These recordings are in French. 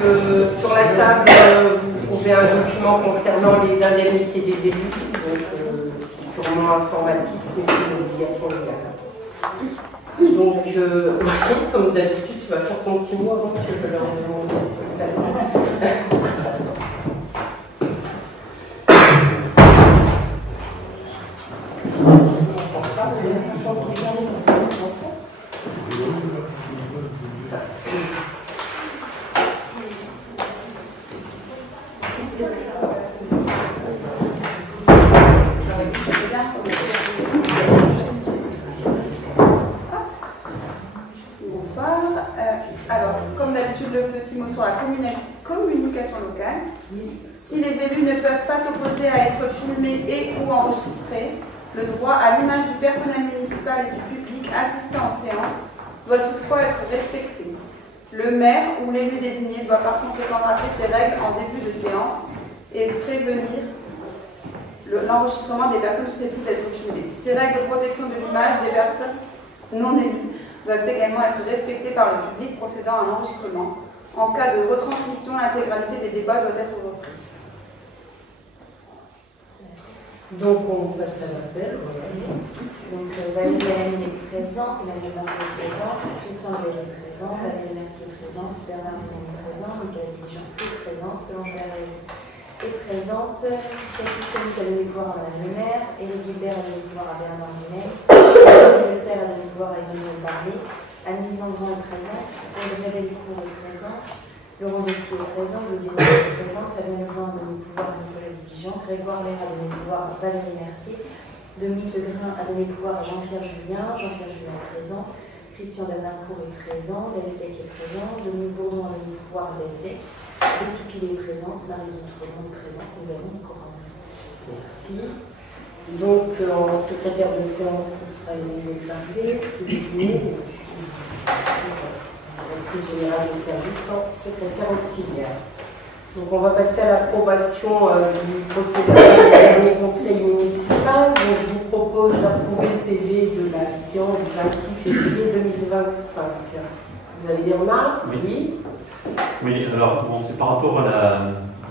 sur la table, vous trouvez un document concernant les indemnités des élus. Donc, c'est purement informatif, mais c'est une obligation légale. Donc, comme d'habitude, tu vas faire ton petit mot avant que je leur demande. Bonsoir. Alors, comme d'habitude, le petit mot sur la communication locale. Si les élus ne peuvent pas s'opposer à être filmés et ou enregistrés, le droit à l'image du personnel municipal et du public assistant en séance doit toutefois être respecté. Le maire ou l'élu désigné doit par conséquent rappeler ces règles en début de séance et prévenir l'enregistrement des personnes susceptibles d'être filmées. Ces règles de protection de l'image des personnes non élues doivent également être respectées par le public procédant à un enregistrement. En cas de retransmission, l'intégralité des débats doit être reprise. Donc on passe à l'appel. Donc Valérie Lamine est présente, Emmanuel Marceau est présente, Christian Gouez est présent, Valérie Mercier est présente, Bernard Fillon est présent, Michael Diligeant est présent, Solange Valère est présente, Cathy Stannis a donné le pouvoir à Madame le maire, Éric Guilbert a donné le pouvoir à Bernard Minet, Olivier Le Serre a donné le pouvoir à Emmanuel Barley, Anne-Lise Landron est présente, Audrey Delcourt est présente, Laurent Dossier est présent, Claudie Rousseau est présente, Fabien Lebrun a donné le pouvoir à Nicolas Diligeant, Grégoire Maire a donné le pouvoir à Valérie Mercier, Dominique Legrain a donné le pouvoir à Jean-Pierre Julien est présent, Christian Davencourt est présent, David Beck est présent, Dominique Bourdon a donné le pouvoir à David Beck, Betty Pilet est présente, Marie-Zone Tournon est présente, nous avons une quorum. Merci. Donc, en secrétaire de séance, ce sera Emmanuel Barley, désigné, directrice générale des services, secrétaire auxiliaire. Donc, on va passer à l'approbation du procédé du dernier conseil municipal. Donc, je vous propose d'approuver le PV de la séance du 26 février 2025. Vous avez des remarques? Oui. Oui, alors bon, c'est par rapport à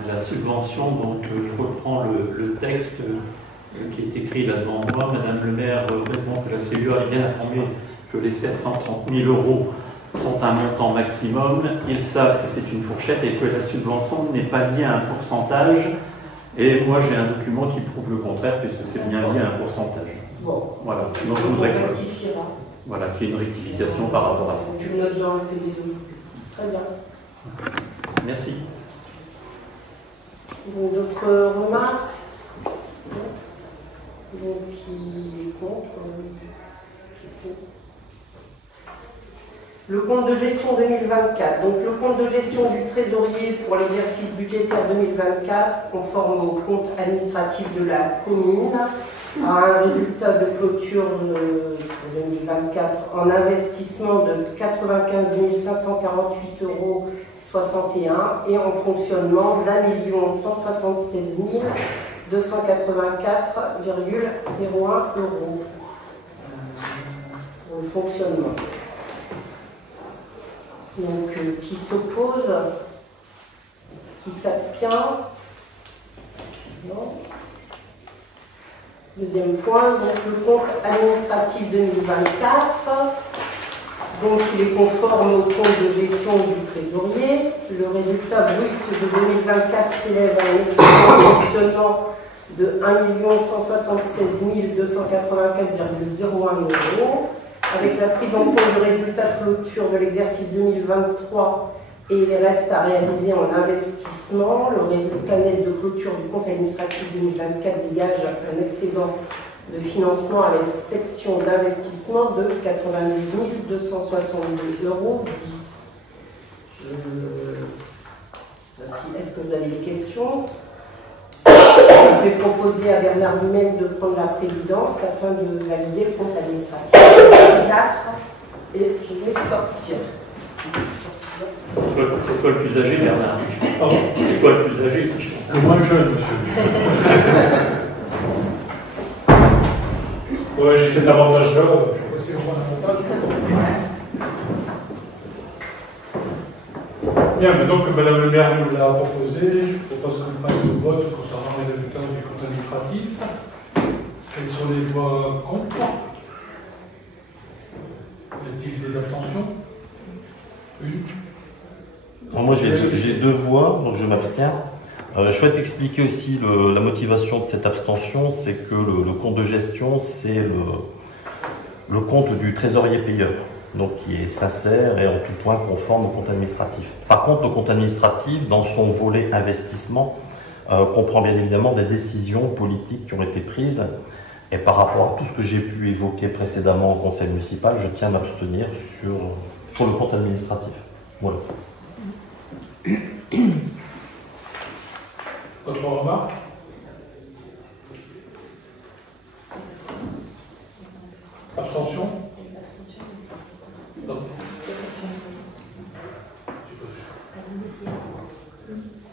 la subvention, donc je reprends le texte qui est écrit là devant moi. Madame le maire répond que la CEA est bien informée que les 730 000 € sont un montant maximum. Ils savent que c'est une fourchette et que la subvention n'est pas liée à un pourcentage. Et moi, j'ai un document qui prouve le contraire, puisque c'est bien lié à un pourcentage. Bon, voilà. Donc, je voudrais voilà, qu'il y ait une rectification par rapport à ça. Tu le notes dans le PV d'aujourd'hui. Très bien. Merci. D'autres remarques? Donc, qui est contre? Le compte de gestion 2024. Donc, le compte de gestion du trésorier pour l'exercice budgétaire 2024, conforme au compte administratif de la commune, a un résultat de clôture de 2024 en investissement de 95 548,61 € et en fonctionnement d'1 176 284,01 € pour le fonctionnement. Donc, qui s'oppose? Qui s'abstient? Non. Deuxième point, donc le compte administratif 2024. Donc, il est conforme au compte de gestion du trésorier. Le résultat brut de 2024 s'élève à un excédent de fonctionnement de 1 176 284,01 €. Avec la prise en compte du résultat de clôture de l'exercice 2023 et les restes à réaliser en investissement, le résultat net de clôture du compte administratif 2024 dégage un excédent de financement à la section d'investissement de 92 262,10 €. Est-ce que vous avez des questions? Je vais proposer à Bernard Dumel de prendre la présidence afin de valider le compte administratif 4 et je vais sortir. C'est toi le plus âgé, Bernard? Pardon? C'est toi le plus âgé? Le moins jeune, monsieur. Ouais, j'ai cet avantage-là, je sais pas si c'est un avantage. Bien, mais donc Madame le maire nous l'a proposé. Je propose qu'on passe au vote concernant les résultats du compte administratif. Quelles sont les voix contre? Y a-t-il des abstentions? Une. Alors moi j'ai deux voix, donc je m'abstiens. Je souhaite expliquer aussi la motivation de cette abstention, c'est que le compte de gestion, c'est le compte du trésorier payeur, donc qui est sincère et en tout point conforme au compte administratif. Par contre, le compte administratif, dans son volet investissement, comprend bien évidemment des décisions politiques qui ont été prises. Et par rapport à tout ce que j'ai pu évoquer précédemment au conseil municipal, je tiens à m'abstenir sur le compte administratif. Voilà. Autre remarque? Abstention? Non.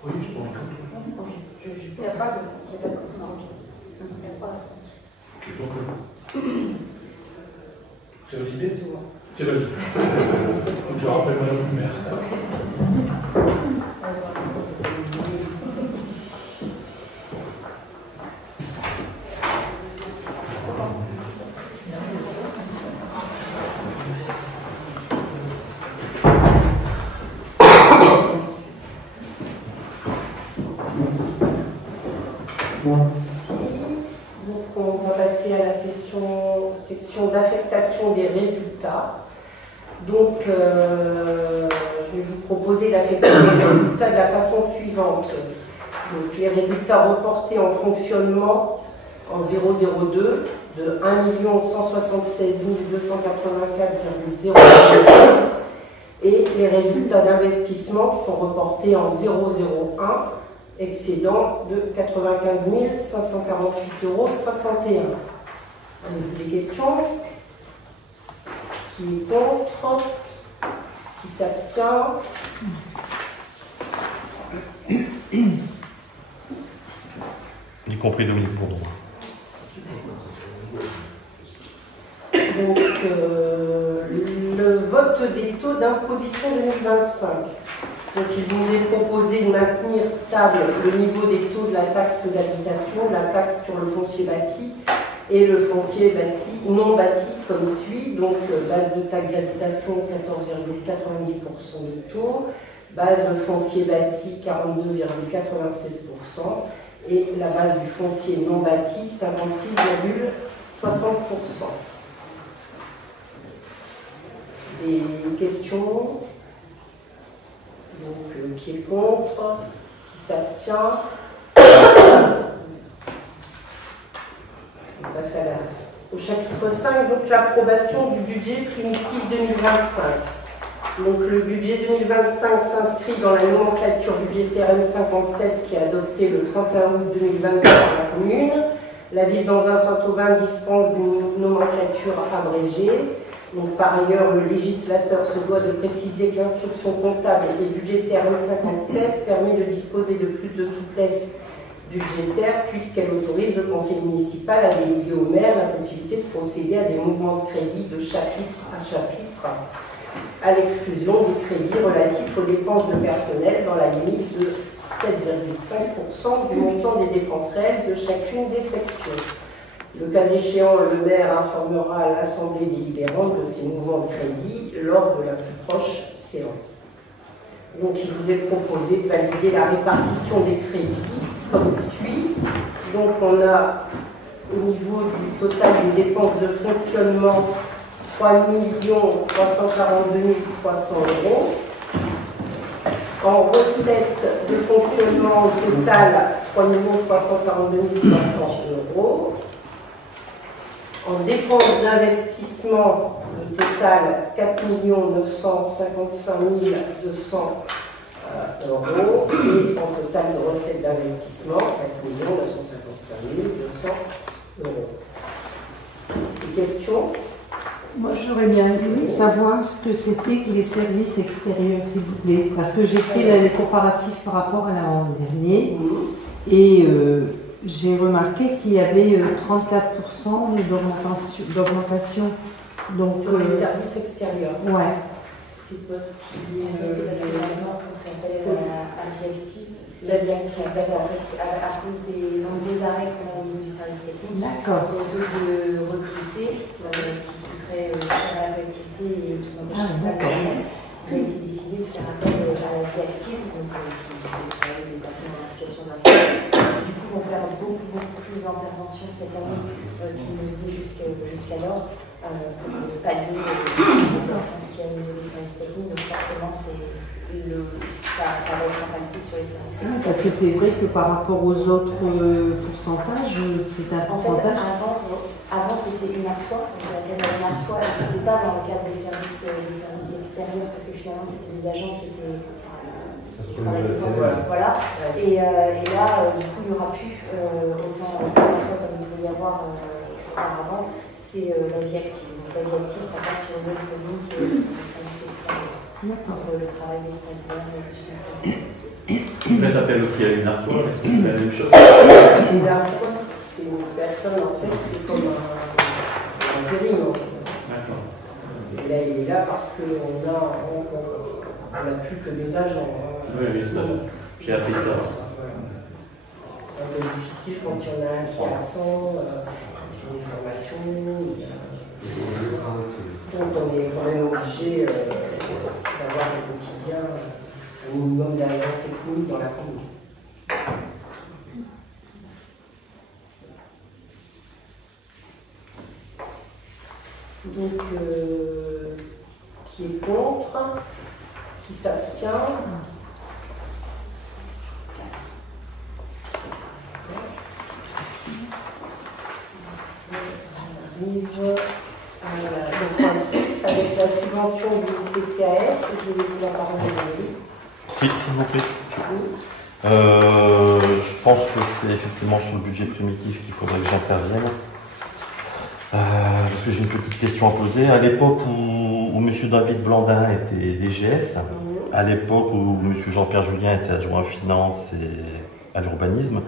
Oui, je pense. Il n'y a pas de C'est validé? C'est validé. Je rappelle Madame le maire. Donc on va passer à la section d'affectation des résultats. Donc je vais vous proposer d'affecter les résultats de la façon suivante. Donc les résultats reportés en fonctionnement en 002 de 1 176 284,0 et les résultats d'investissement qui sont reportés en 001 excédent de 95 548,61 €. Avez-vous des questions? Qui est contre? Qui s'abstient? Y compris Dominique Bourdon. Donc, le vote des taux d'imposition 2025. Donc, il vous est proposé de maintenir stable le niveau des taux de la taxe d'habitation, la taxe sur le foncier bâti et le foncier bâti, non bâti comme suit. Donc, base de taxe d'habitation 14,90% de taux, base foncier bâti 42,96% et la base du foncier non bâti 56,60%. Des questions? Donc, qui est contre? Qui s'abstient? On passe au chapitre 5, donc l'approbation du budget primitif 2025. Donc, le budget 2025 s'inscrit dans la nomenclature budgétaire M57 qui est adoptée le 31 août 2024 par la commune. La ville d'Anzin-Saint-Aubin dispense d'une nomenclature abrégée. Donc, par ailleurs, le législateur se doit de préciser que l'instruction comptable et budgétaire M57 permet de disposer de plus de souplesse budgétaire puisqu'elle autorise le conseil municipal à déléguer au maire la possibilité de procéder à des mouvements de crédit de chapitre à chapitre, à l'exclusion des crédits relatifs aux dépenses de personnel dans la limite de 7,5% du montant des dépenses réelles de chacune des sections. Le cas échéant, le maire informera l'Assemblée délibérante de ces mouvements de crédit lors de la plus proche séance. Donc, il vous est proposé de valider la répartition des crédits comme suit. Donc, on a au niveau du total d'une dépense de fonctionnement 3 342 300 €. En recettes de fonctionnement au total 3 342 300 €. En dépenses d'investissement, le total 4 955 200 € et en total de recettes d'investissement 4 955 200 €. Des questions? Moi, j'aurais bien aimé savoir ce que c'était que les services extérieurs, s'il vous plaît, parce que j'ai fait les comparatifs par rapport à l'an dernier et j'ai remarqué qu'il y avait 34% d'augmentation. Donc, sur les services extérieurs. Ouais. C'est parce qu'il y a. C'est parce que la norme pour faire La vie active. D'accord, à cause des arrêts qu'on a au niveau du service technique. D'accord. Au lieu de recruter, ce qui coûterait cher à la collectivité et qui n'empêcherait pas le domaine, il a été décidé de faire appel à la vie active, donc qui travaille des personnes en situation d'incapacité. Du coup, vont faire beaucoup plus d'interventions cette année qu'ils ne faisaient jusqu'alors pour pallier les absences qu'il y a au niveau des services techniques. Donc forcément, ça va être impacté sur les services externes. Parce que c'est vrai que par rapport aux autres pourcentages, c'est un pourcentage. En fait, avant c'était une artois, donc la case à une artois, et c'était pas dans le cadre des services extérieurs, parce que finalement c'était des agents qui travaillaient voilà. Et là, du coup, il n'y aura plus autant d'artois comme il pouvait y avoir auparavant, c'est la vie active. Donc la vie active, ça passe sur une autre commune qui est le service extérieur. Pour le travail d'espace vert Vous faites appel aussi à une artois, est-ce que c'est la même chose? Une artois, c'est une personne, en fait, c'est comme un périm. D'accord. Et là, il est là parce qu'on n'a plus que des agents. Oui, j'ai appris ça. C'est un peu difficile quand il y en a un qui est absent, c'est des formations. Donc on est quand même obligé d'avoir au quotidien un minimum d'agents techniques dans la commune. Donc, qui est contre, qui s'abstient. On arrive donc avec la subvention du CCAS, je vais laisser la parole à Valérie. Oui, s'il vous plaît. Oui. Je pense que c'est effectivement sur le budget primitif qu'il faudrait que j'intervienne. Parce que j'ai une petite question à poser. À l'époque où M. David Blandin était DGS, à l'époque où M. Jean-Pierre Julien était adjoint aux finances et à l'urbanisme,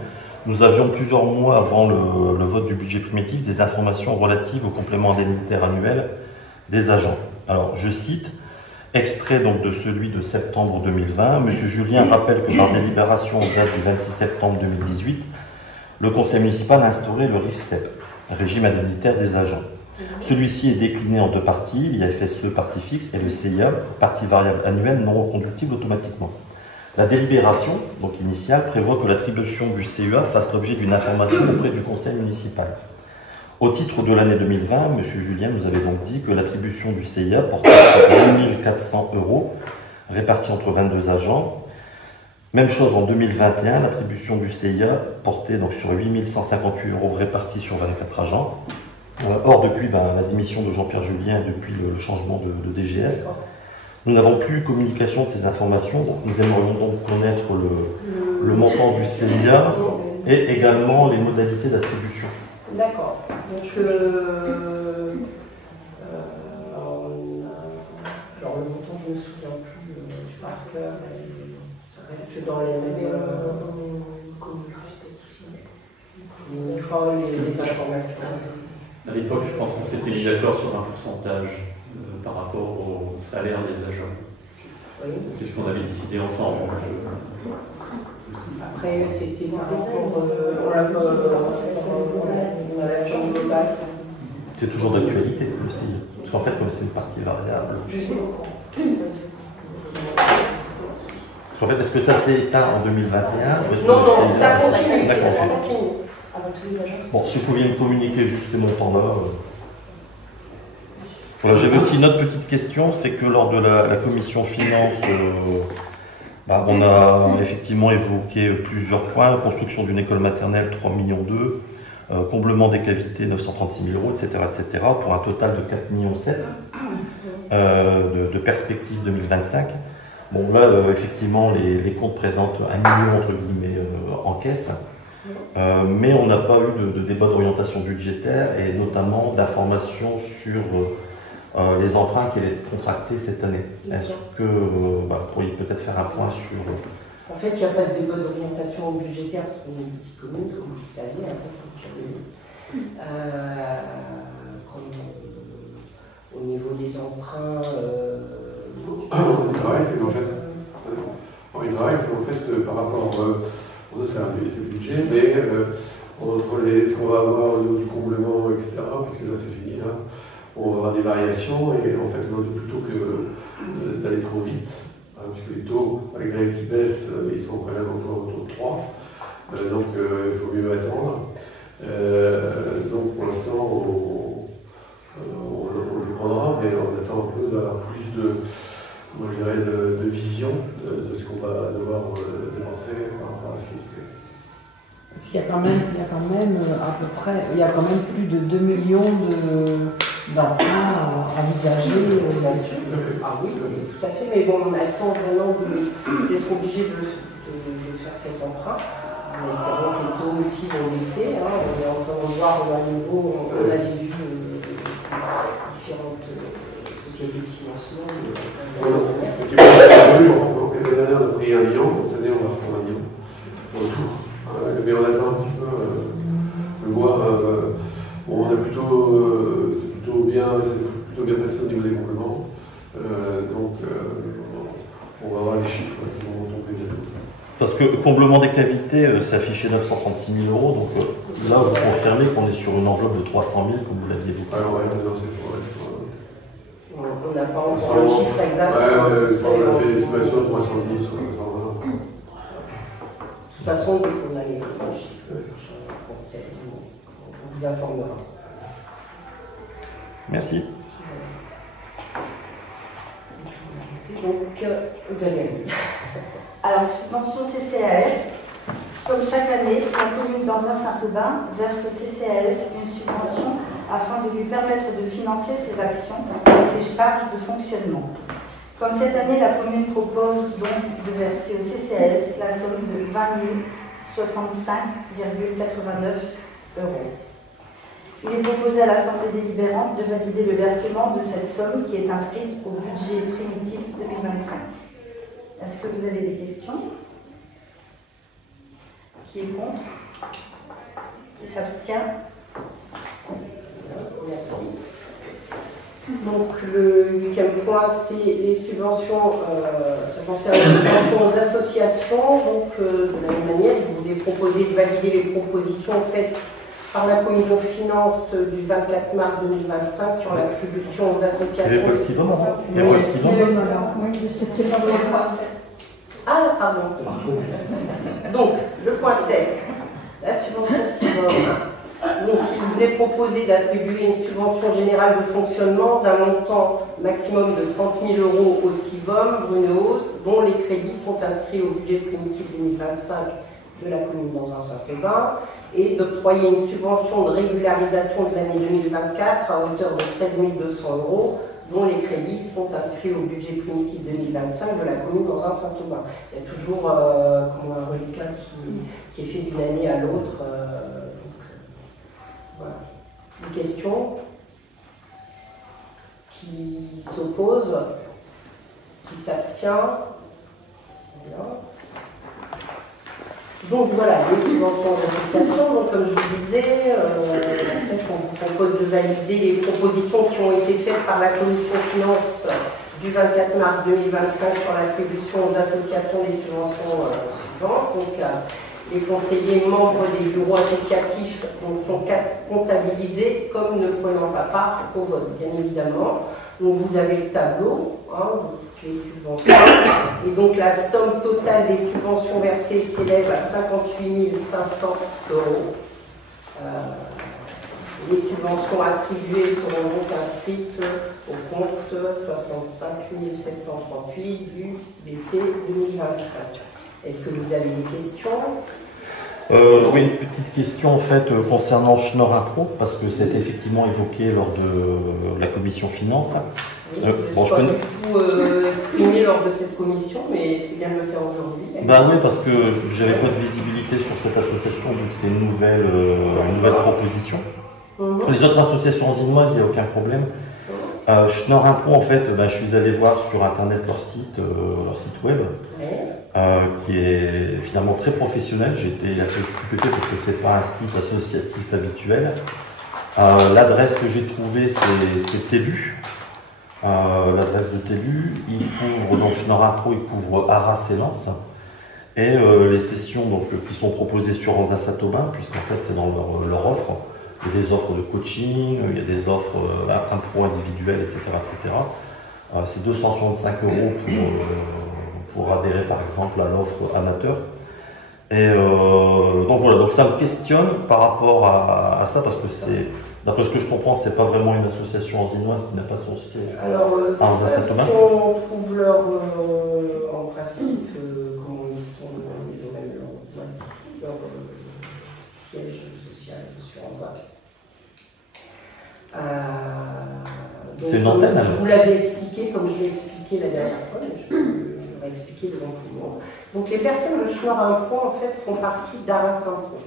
nous avions plusieurs mois avant le vote du budget primitif des informations relatives au complément indemnitaire annuel des agents. Alors, je cite, extrait donc de celui de septembre 2020, M. Julien rappelle que par délibération en date du 26 septembre 2018, le conseil municipal a instauré le RIFSEP, régime indemnitaire des agents. Celui-ci est décliné en deux parties, l'IFSE partie fixe et le CIA, partie variable annuelle non reconductible automatiquement. La délibération, donc initiale, prévoit que l'attribution du CEA fasse l'objet d'une information auprès du conseil municipal. Au titre de l'année 2020, M. Julien nous avait donc dit que l'attribution du CIA portait sur 2 400 € répartis entre 22 agents. Même chose en 2021, l'attribution du CIA portait donc sur 8 158 € répartis sur 24 agents. Or, depuis la démission de Jean-Pierre Julien, depuis le changement de DGS, nous n'avons plus communication de ces informations. Donc nous aimerions donc connaître le montant du CIA et également les modalités d'attribution. D'accord. Donc, alors le montant, je ne me souviens plus par cœur. Ça reste dans les mêmes les informations. À l'époque, je pense qu'on s'était mis d'accord sur un pourcentage par rapport au salaire des agents. Oui. C'est ce qu'on avait décidé ensemble. Après, c'était par rapport à la somme globale. C'est toujours d'actualité aussi. Parce qu'en fait, comme c'est une partie variable. Je sais Parce qu'en fait, est-ce que ça s'est éteint en 2021 Non, ça continue. D'accord. Ça continue. avec tous les agents. Bon, si vous pouviez me communiquer juste ces montants-là. Voilà, j'avais aussi une autre petite question, c'est que lors de la commission finance, on a effectivement évoqué plusieurs points, construction d'une école maternelle 3,2 millions, comblement des cavités 936 000 €, etc., pour un total de 4,7 millions de perspective 2025. Bon, là, effectivement, les comptes présentent 1 million, entre guillemets, en caisse, mais on n'a pas eu de débat d'orientation budgétaire et notamment d'informations sur les emprunts qui allaient être contractés cette année. Est-ce que vous pourriez peut-être faire un point sur... En fait, il n'y a pas de débat d'orientation budgétaire parce qu'on est une petite commune, comme vous le saviez, au niveau des emprunts. Il travaille, c'est qu'en fait, fait, par rapport au c'est le budget, mais entre ce qu'on va avoir au niveau du comblement, etc., puisque là c'est fini, là, on va avoir des variations, et en fait, plutôt que d'aller trop vite, puisque les taux, avec la qui baissent, ils sont quand même encore autour de 3, donc il faut mieux attendre. Donc pour l'instant, on le prendra, mais on attend un peu d'avoir plus de vision de ce qu'on va devoir dépenser par rapport à ce qui est fait. Parce qu'il y a quand même à peu près, il y a quand même plus de 2 millions d'emprunts envisagés là-dessus. Ah oui, tout à fait, mais bon, on attend vraiment d'être obligé de faire cet emprunt. En espérant que les taux aussi vont baisser. Hein. On est encore en voir à un niveau, on avait vu différentes sociétés de financement. L'année dernière, on a pris 1 million, cette année, on va reprendre 1 million pour le tour. Mais on attend un petit peu le voir. On a plutôt bien passé au niveau des compléments. Donc, on va voir les chiffres qui vont tomber bientôt. Parce que le comblement des cavités, c'est affiché 936 000 €, donc là, vous confirmez qu'on est sur une enveloppe de 300 000, comme vous l'aviez dit. Alors, ouais, non, c'est faux. On n'a pas encore un chiffre exact. On a fait une estimation de 310 ou 320. De toute façon, dès qu'on a les chiffres, on vous informera. Merci. Donc, Valérie. Alors, subvention CCAS. Comme chaque année, la commune d'Anzin-Saint-Aubin verse au CCAS une subvention afin de lui permettre de financer ses actions et ses charges de fonctionnement. Comme cette année, la commune propose donc de verser au CCAS la somme de 20 065,89 €. Il est proposé à l'Assemblée délibérante de valider le versement de cette somme qui est inscrite au budget primitif 2025. Est-ce que vous avez des questions? Qui est contre? Qui s'abstient? Merci. Donc le 8e point, c'est les subventions, ça concerne les subventions aux associations. Donc de la même manière, il vous est proposé de valider les propositions faites par la commission finances du 24 mars 2025 sur l'attribution aux associations. Il n'y avait pas le 6 novembre, hein. Il n'y avait pas le 6 novembre. Ah, pardon. Donc, le point 7, la subvention SIVOM. Donc, il vous est proposé d'attribuer une subvention générale de fonctionnement d'un montant maximum de 30 000 € au SIVOM Bruno, dont les crédits sont inscrits au budget primitif 2025 de la commune d'Anzin-Saint-Aubin, et d'octroyer une subvention de régularisation de l'année 2024 à hauteur de 13 200 €, dont les crédits sont inscrits au budget primitif 2025 de la commune d'Anzin-Saint-Aubin. Il y a toujours un reliquat qui est fait d'une année à l'autre. Voilà. Une question qui s'oppose, qui s'abstient. Donc voilà, les subventions aux associations. Donc comme je vous disais, on vous propose de valider les propositions qui ont été faites par la commission finances du 24 mars 2025 sur l'attribution aux associations des subventions suivantes. Donc les conseillers membres des bureaux associatifs sont comptabilisés comme ne prenant pas part au vote, bien évidemment. Donc vous avez le tableau, les subventions, et donc la somme totale des subventions versées s'élève à 58 500 €. Les subventions attribuées seront donc inscrites au compte 65 738 du BP 2025. Est-ce que vous avez des questions? Oui, une petite question en fait concernant Schnorr Impro, parce que c'est effectivement évoqué lors de la commission finance. Bon, je connais. Vous exprimer lors de cette commission, mais c'est bien de le faire aujourd'hui. Ben oui, parce que j'avais pas de visibilité sur cette association, donc c'est une nouvelle proposition. Les autres associations zinoises, il n'y a aucun problème. Schnorr Impro, en fait, je suis allé voir sur internet leur site web, qui est finalement très professionnel. J'ai été un peu stupéfait parce que c'est pas un site associatif habituel. L'adresse que j'ai trouvée, c'est Télu. L'adresse de Télu, il couvre donc Schnorr Impro, il couvre Arras et Lens. Et les sessions donc, qui sont proposées sur Rosa Saint-Aubin, puisqu'en fait c'est dans leur offre. Il y a des offres de coaching, il y a des offres un pro individuel, etc. etc. C'est 265 € pour adhérer par exemple à l'offre amateur. Et donc voilà, donc ça me questionne par rapport à ça, parce que c'est, d'après ce que je comprends, c'est pas vraiment une association ansinoise qui n'a pas son siège. Alors, on trouve leur, en principe, comment ils sont les domaines d'ici, leur siège social sur Anza. C'est une antenne. Je vous l'avais expliqué, comme je l'ai expliqué la dernière fois, mais je vais expliquer devant tout le monde. Donc les personnes de Schnorr Impro en fait font partie d'Arras Impro.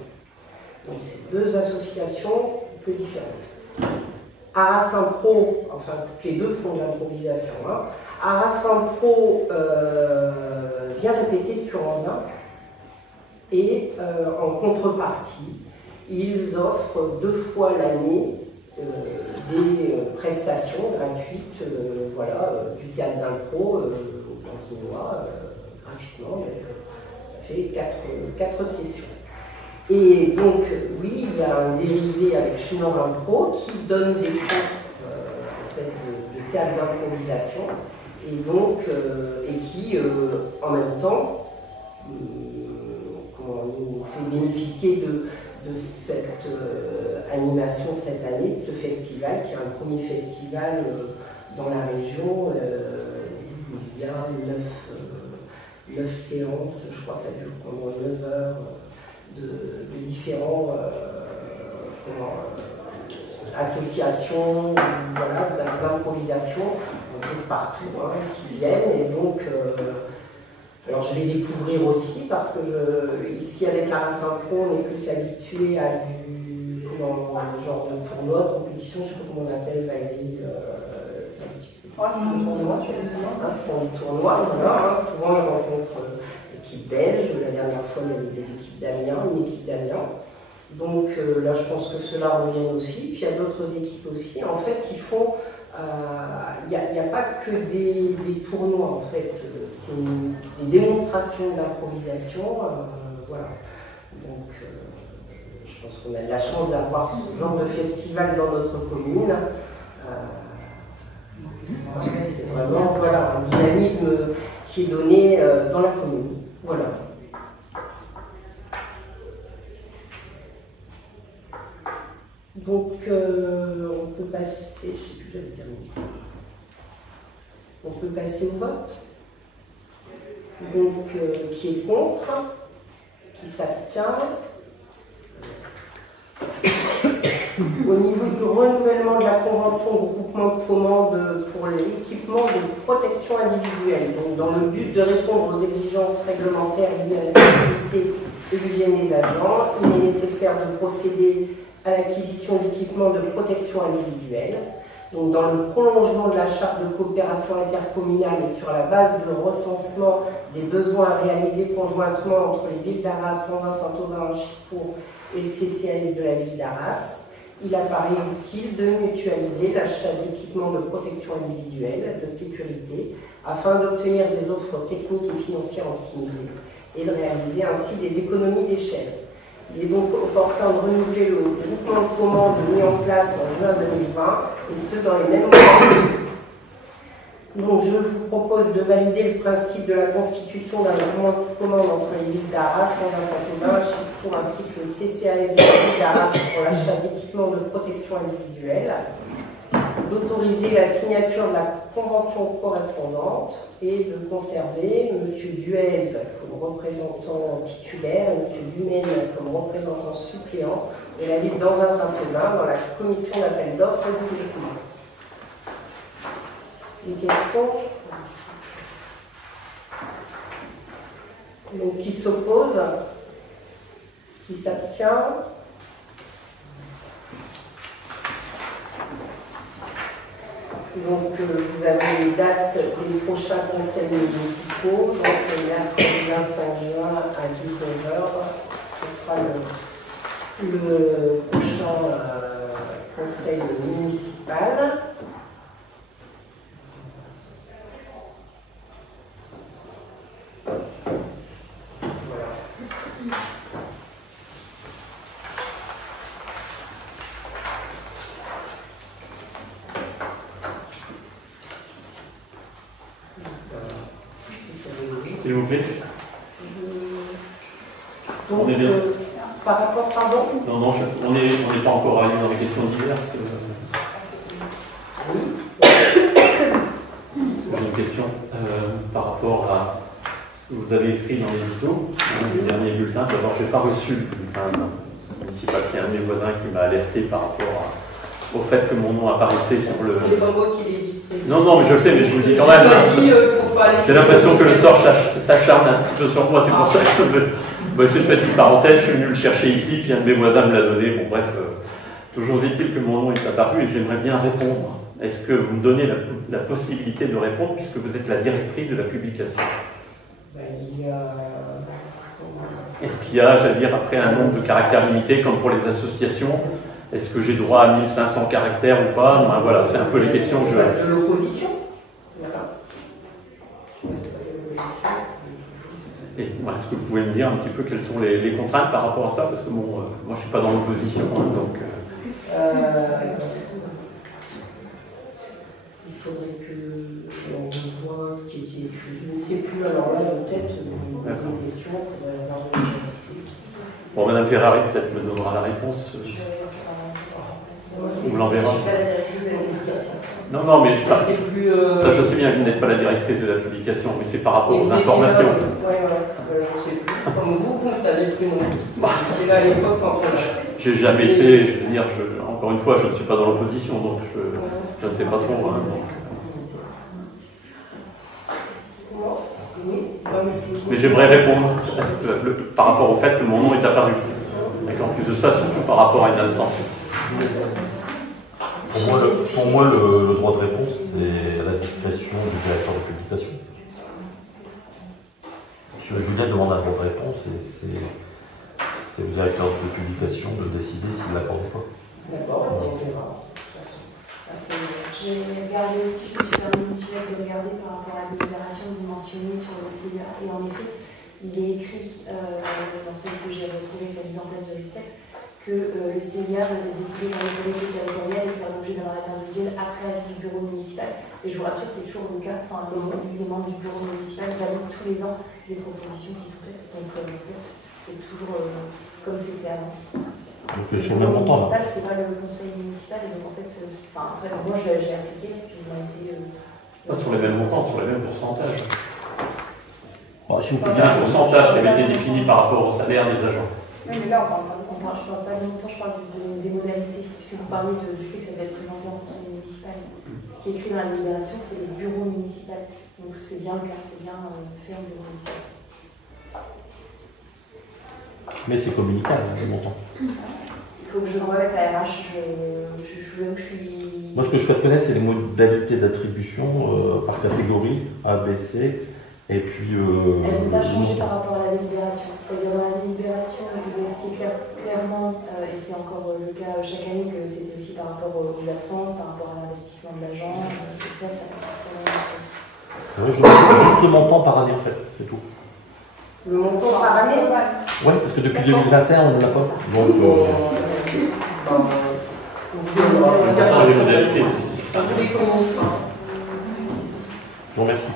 Donc c'est deux associations un peu différentes. Arras Impro, enfin toutes les deux font de l'improvisation. Hein. Arras Impro vient répéter sur Anza et en contrepartie, ils offrent 2 fois l'année des prestations gratuites, voilà, du théâtre d'impro aux Francinois, gratuitement. Ça fait 4 sessions. Et donc, oui, il y a un dérivé avec Schnorr Impro qui donne des cours en fait, de théâtre d'improvisation et donc et qui, en même temps, nous fait bénéficier de cette animation cette année, de ce festival, qui est un premier festival dans la région. Il y a 9 séances, je crois que ça dure pendant 9 heures, de différents associations voilà, d'improvisation un peu partout hein, qui viennent. Et donc, alors je vais découvrir aussi parce que ici avec Arras Impro, on est plus habitué à du genre de tournoi, de compétition, je ne sais pas comment on appelle, Valérie. C'est un tournoi, voilà, hein, souvent on rencontre l'équipe belge, la dernière fois il y avait des équipes d'Amiens, une équipe d'Amiens. Donc là je pense que ceux-là reviennent aussi, puis il y a d'autres équipes aussi. En fait ils font, il n'y a pas que des tournois en fait, c'est des démonstrations d'improvisation, voilà. Donc je pense qu'on a de la chance d'avoir ce genre de festival dans notre commune. C'est vraiment voilà, un dynamisme qui est donné dans la commune. Voilà. Donc, on peut passer, je ne sais plus, j'avais terminé. On peut passer au vote. Donc, qui est contre, qui s'abstient. Au niveau du renouvellement de la convention de groupement de commandes pour l'équipement de protection individuelle, donc dans le but de répondre aux exigences réglementaires liées à la sécurité et l'hygiène des agents, il est nécessaire de procéder à l'acquisition d'équipements de protection individuelle. Donc, dans le prolongement de la charte de coopération intercommunale et sur la base du recensement des besoins réalisés conjointement entre les villes d'Arras, Anzin, Saint-Aubin, Chicourt et le CCAS de la ville d'Arras, il apparaît utile de mutualiser l'achat d'équipements de protection individuelle, de sécurité, afin d'obtenir des offres techniques et financières optimisées et de réaliser ainsi des économies d'échelle. Il est donc opportun de renouveler le groupement de commandes mis en place en juin 2020, et ce dans les mêmes conditions. Donc je vous propose de valider le principe de la constitution d'un groupement de commandes entre les villes d'Arras, Anzin-Saint-Aubin, Chicourt ainsi que le CCAS de la ville d'Arras pour l'achat d'équipements de protection individuelle, d'autoriser la signature de la convention correspondante et de conserver M. Duez comme représentant titulaire et M. Dumaine comme représentant suppléant de la ville d'Anzin-Saint-Aubin dans la commission d'appel d'offres du groupement. Des questions? Donc, qui s'oppose? Qui s'abstient? Donc, vous avez les dates des prochains conseils municipaux. Donc, mercredi 25 juin à 19h, ce sera le prochain conseil municipal. s'il vous plaît. Donc, On est bien. par rapport, pardon. Non, non, on n'est pas encore allé dans les questions diverses. J'ai une question par rapport à ce que vous avez écrit dans l'édito, le dernier bulletin. D'abord, je n'ai pas reçu le bulletin municipal. C'est un de mes voisins qui m'a alerté par rapport au fait que mon nom apparaissait sur le. C'est pas moi qui l'ai distribué. Non, non, mais je le sais, mais je vous le dis quand même. J'ai l'impression que le sort s'acharne un petit peu sur moi. C'est pour ça que c'est une petite parenthèse. Je suis venu le chercher ici, puis un de mes voisins me l'a donné. Bon, bref, toujours est-il que mon nom est apparu et j'aimerais bien répondre. Est-ce que vous me donnez la possibilité de répondre puisque vous êtes la directrice de la publication? Est-ce qu'il y a, j'allais dire, après un nombre de caractères limité comme pour les associations? Est-ce que j'ai droit à 1500 caractères ou pas? Ben, voilà, c'est un peu les questions que je... C'est de l'opposition. Et est-ce que vous pouvez me dire un petit peu quelles sont les contraintes par rapport à ça? Parce que bon, moi je ne suis pas dans l'opposition, hein, donc... Il faudrait que on voit ce qui était écrit. Je ne sais plus, alors là, peut-être, vous posez une question, il faudrait avoir une... Bon, Madame Ferrari peut-être me donnera la réponse. Vous l'enverra. Non, non, mais ça, je sais bien que vous n'êtes pas la directrice de la publication, mais c'est par rapport aux informations. Oui, je ne sais plus. Comme vous ne savez plus non plus. J'étais là à l'époque quand j'ai jamais été, je veux dire, encore une fois, je ne suis pas dans l'opposition, donc je ne sais pas trop. Hein, donc. Mais j'aimerais répondre par rapport au fait que mon nom est apparu. Et qu'en plus de ça, surtout par rapport à une abstention. Pour moi, le droit de réponse, c'est à la discrétion du directeur de publication. M. Julien demande un droit de réponse et c'est au directeur de publication de décider s'il l'accorde ou pas. D'accord, on verra. J'ai regardé aussi, je me suis permis de regarder par rapport à la délibération que vous mentionnez sur le CEA. Et en effet, il est écrit dans celle que j'ai retrouvée avec la mise en place de l'UCEP que le CEA devait décider dans les collectivités territoriales et faire l'objet d'un arrêté individuel après avis du bureau municipal. Et je vous rassure, c'est toujours le cas. Enfin, les membres du bureau municipal valident tous les ans les propositions qui sont faites. Donc en fait, c'est toujours comme c'était avant. Donc sur le même montant là. C'est pas le conseil municipal, et donc en fait, après, moi j'ai appliqué ce qui m'a été. Pas sur les mêmes montants, sur les mêmes pourcentages. Bon, si vous Il y a un pourcentage qui avait été défini par rapport au salaire des agents. Oui, mais là, je parle pas de montant, je parle des modalités, puisque vous parlez du fait que ça devait être présenté en conseil municipal. Ce qui est écrit dans la délibération, c'est le bureau municipal. Donc c'est bien le cas, c'est bien fait au bureau municipal. Mais c'est communicable, le montant. Il faut que je revoie avec la RH, je suis... Moi, ce que je souhaite connaître, c'est les modalités d'attribution par catégorie, A, B, C, et puis... Elles n'ont pas changé par rapport à la délibération. C'est-à-dire, dans la délibération, vous avez expliqué clairement, et c'est encore le cas chaque année, que c'était aussi par rapport aux absences, par rapport à l'investissement de l'agent, et ça reste vraiment... Juste le montant par année, en fait, c'est tout. Le montant par année? Oui, parce que depuis 2021, on ne l'a pas. Donc, les modalités aussi. Je vous remercie.